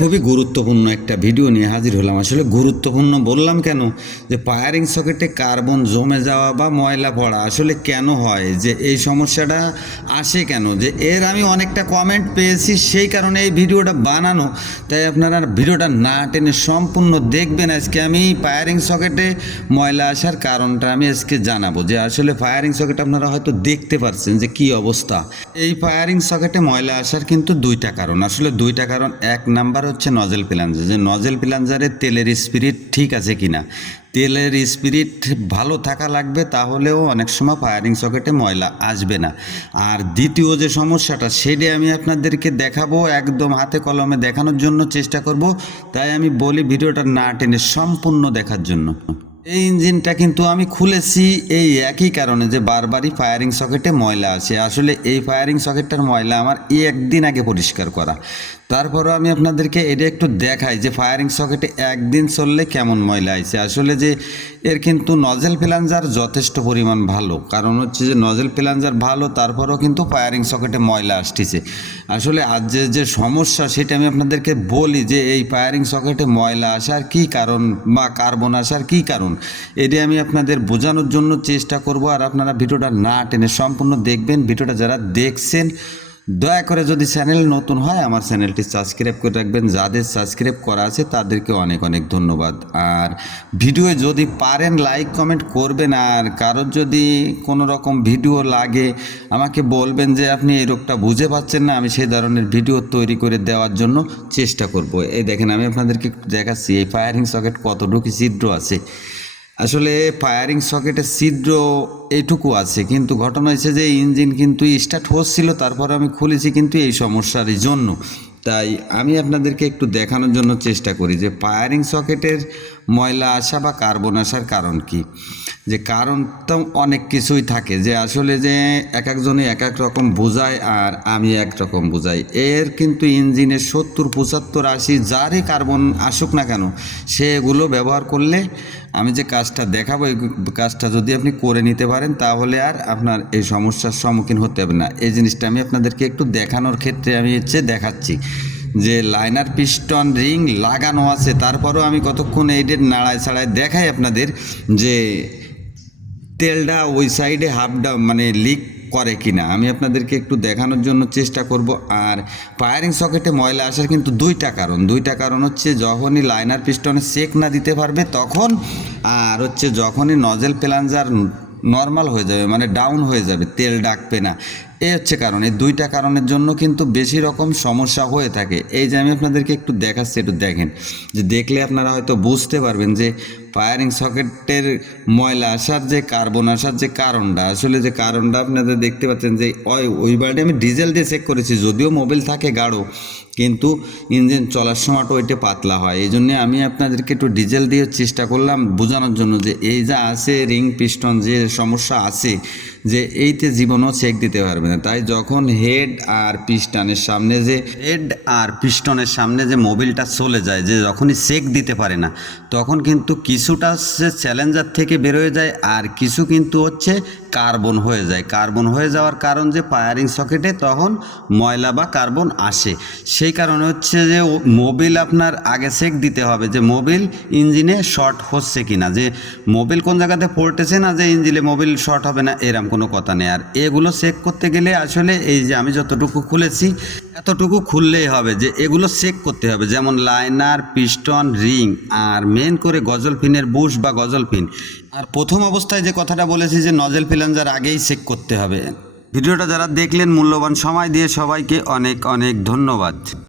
খুবই গুরুত্বপূর্ণ একটা ভিডিও নিয়ে হাজির হলাম। আসলে গুরুত্বপূর্ণ বললাম কেন? যে ফায়ারিং সকেটে কার্বন জমে যাওয়া বা ময়লা পড়া আসলে কেন হয়? যে এই সমস্যাটা আসে কেন? যে এর আমি অনেকটা কমেন্ট পেয়েছি, সেই কারণে এই ভিডিওটা বানানো। তাই আপনারা ভিডিওটা না টেনে সম্পূর্ণ দেখবেন। আজকে আমি ফায়ারিং সকেটে ময়লা আসার কারণটা আমি আজকে জানাব। যে আসলে ফায়ারিং সকেট আপনারা হয়তো দেখতে পাচ্ছেন যে কি অবস্থা। এই ফায়ারিং সকেটে ময়লা আসার কিন্তু দুইটা কারণ। আসলে দুইটা কারণ। এক নাম্বার হচ্ছে নজেল প্লাঞ্জার যে নজেল প্লাঞ্জারের তেলের স্পিরিট ঠিক আছে কিনা। তেলের স্পিরিট ভালো থাকা লাগবে, তাহলেও অনেক সময় ফায়ারিং সকেটে ময়লা আসবে না। আর দ্বিতীয় যে সমস্যাটা, সেটা আমি আপনাদেরকে দেখাবো, একদম হাতে কলমে দেখানোর জন্য চেষ্টা করব। তাই আমি বলি, ভিডিওটা না টেনে সম্পূর্ণ দেখার জন্য। এই ইঞ্জিনটা কিন্তু আমি খুলেছি এই একই কারণে যে বারবারই ফায়ারিং সকেটে ময়লা আছে আসলে এই ফায়ারিং সকেটটার ময়লা আমার একদিন আগে পরিষ্কার করা। তারপরও আমি আপনাদেরকে এটা একটু দেখাই যে ফায়ারিং সকেটে একদিন চললে কেমন ময়লা আছে আসলে যে এর কিন্তু নজেল প্লাঞ্জার যথেষ্ট পরিমাণ ভালো। কারণ হচ্ছে যে নজেল প্লাঞ্জার ভালো, তারপরেও কিন্তু ফায়ারিং সকেটে ময়লা আসতেছে। আসলে আজ যে যে সমস্যা সেটা আমি আপনাদেরকে বলি যে এই ফায়ারিং সকেটে ময়লা আসার কী কারণ বা কার্বন আসার কী কারণ, এটি আমি আপনাদের বোঝানোর জন্য চেষ্টা করব। আর আপনারা ভিডিওটা না টেনে সম্পূর্ণ দেখবেন। ভিডিওটা যারা দেখছেন দয়া করে যদি চ্যানেল নতুন হয়, আমার চ্যানেলটি সাবস্ক্রাইব করে রাখবেন। যাদের সাবস্ক্রাইব করা আছে, তাদেরকে অনেক অনেক ধন্যবাদ। আর ভিডিও যদি পারেন লাইক কমেন্ট করবেন। আর কারোর যদি কোনো রকম ভিডিও লাগে, আমাকে বলবেন যে, আপনি এই রোগটা বুঝে পাচ্ছেন না। আমি সেই ধরনের ভিডিও তৈরি করে দেওয়ার জন্য চেষ্টা করব। এই দেখেন, আমি আপনাদেরকে দেখাচ্ছি, এই ফায়ারিং সকেট কতটুকু ছিদ্র আছে। আসলে ফায়ারিং সকেটের ছিদ্র এইটুকু আছে, কিন্তু ঘটনা হয়েছে যে ইঞ্জিন কিন্তু স্টার্ট হচ্ছিল, তারপরে আমি খুলেছি কিন্তু এই সমস্যারই জন্য। তাই আমি আপনাদেরকে একটু দেখানোর জন্য চেষ্টা করি যে ফায়ারিং সকেটের ময়লা আসা বা কার্বন আসার কারণ কি। যে কারণ তো অনেক কিছুই থাকে যে আসলে যে এক একজনে এক এক রকম বোঝায় আর আমি এক রকম বোঝাই। এর কিন্তু ইঞ্জিনের সত্তর, পঁচাত্তর, আশি যারই কার্বন আসুক না কেন, সে এগুলো ব্যবহার করলে আমি যে কাজটা দেখাবো, এই কাজটা যদি আপনি করে নিতে পারেন তাহলে আর আপনার এই সমস্যার সম্মুখীন হতে হবে না। এই জিনিসটা আমি আপনাদেরকে একটু দেখানোর ক্ষেত্রে আমি হচ্ছে দেখাচ্ছি। যে লাইনার পিস্টন, রিং লাগানো আছে, তারপরেও আমি কতক্ষণ এইডের নাড়ায় ছাড়ায় দেখাই আপনাদের যে তেলটা ওই সাইডে হাফ ডাউন মানে লিক করে কি না আমি আপনাদেরকে একটু দেখানোর জন্য চেষ্টা করব। আর ফায়ারিং সকেটে ময়লা আসার কিন্তু দুইটা কারণ। দুইটা কারণ হচ্ছে যখনই লাইনার পিস্টনে সেক না দিতে পারবে তখন, আর হচ্ছে যখনই নজেল প্লাঞ্জার নর্মাল হয়ে যাবে মানে ডাউন হয়ে যাবে, তেল ডাকবে না। এই হচ্ছে কারণ, এই দুইটা কারণের জন্য কিন্তু বেশি রকম সমস্যা হয়ে থাকে। এই যে আমি আপনাদেরকে একটু দেখাচ্ছি, একটু দেখেন। যে দেখলে আপনারা হয়তো বুঝতে পারবেন যে ফায়ারিং সকেটের ময়লা আসার যে কার্বন আসার যে কারণটা, আসলে যে কারণটা আপনাদের দেখতে পাচ্ছেন যে ওই ওই বারটি আমি ডিজেল দিয়ে চেক করেছি, যদিও মোবিল থাকে গাঢ়, কিন্তু ইঞ্জিন চলার সময়টা ওইটা পাতলা হয়। এই জন্যে আমি আপনাদেরকে একটু ডিজেল দিয়ে চেষ্টা করলাম বোঝানোর জন্য যে এই যা আছে রিং পিস্টন যে সমস্যা আছে যে এইতে জীবনও চেক দিতে পারবে না। তাই যখন হেড আর পিস্টনের সামনে যে হেড আর পিস্টনের সামনে যে মোবিলটা চলে যায়, যে যখনই চেক দিতে পারে না, তখন কিন্তু কিছুটা সে চ্যালেঞ্জার থেকে বেরোয় যায়, আর কিছু কিন্তু হচ্ছে কার্বন হয়ে যায়। কার্বন হয়ে যাওয়ার কারণ যে ফায়ারিং সকেটে তখন ময়লা বা কার্বন আসে। সেই কারণে হচ্ছে যে মোবিল আপনার আগে চেক দিতে হবে যে মোবিল ইঞ্জিনে শর্ট হচ্ছে কি না যে মোবিল কোন জায়গাতে পড়তেছে না যে ইঞ্জিনে মোবিল শর্ট হবে না, এরম কোনো কথা নেই। আর এগুলো চেক করতে গেলে আসলে এই যে আমি যতটুকু খুলেছি এতটুকু খুললেই হবে যে এগুলো চেক করতে হবে। যেমন লাইনার পিস্টন রিং আর মেন করে গজল ফিনের বুশ বা গজল ফিন আর প্রথম অবস্থায় যে কথাটা বলেছি যে নজেল ফিলাঞ্জার আগেই চেক করতে হবে। ভিডিওটা যারা দেখলেন, মূল্যবান সময় দিয়ে সবাইকে অনেক অনেক ধন্যবাদ।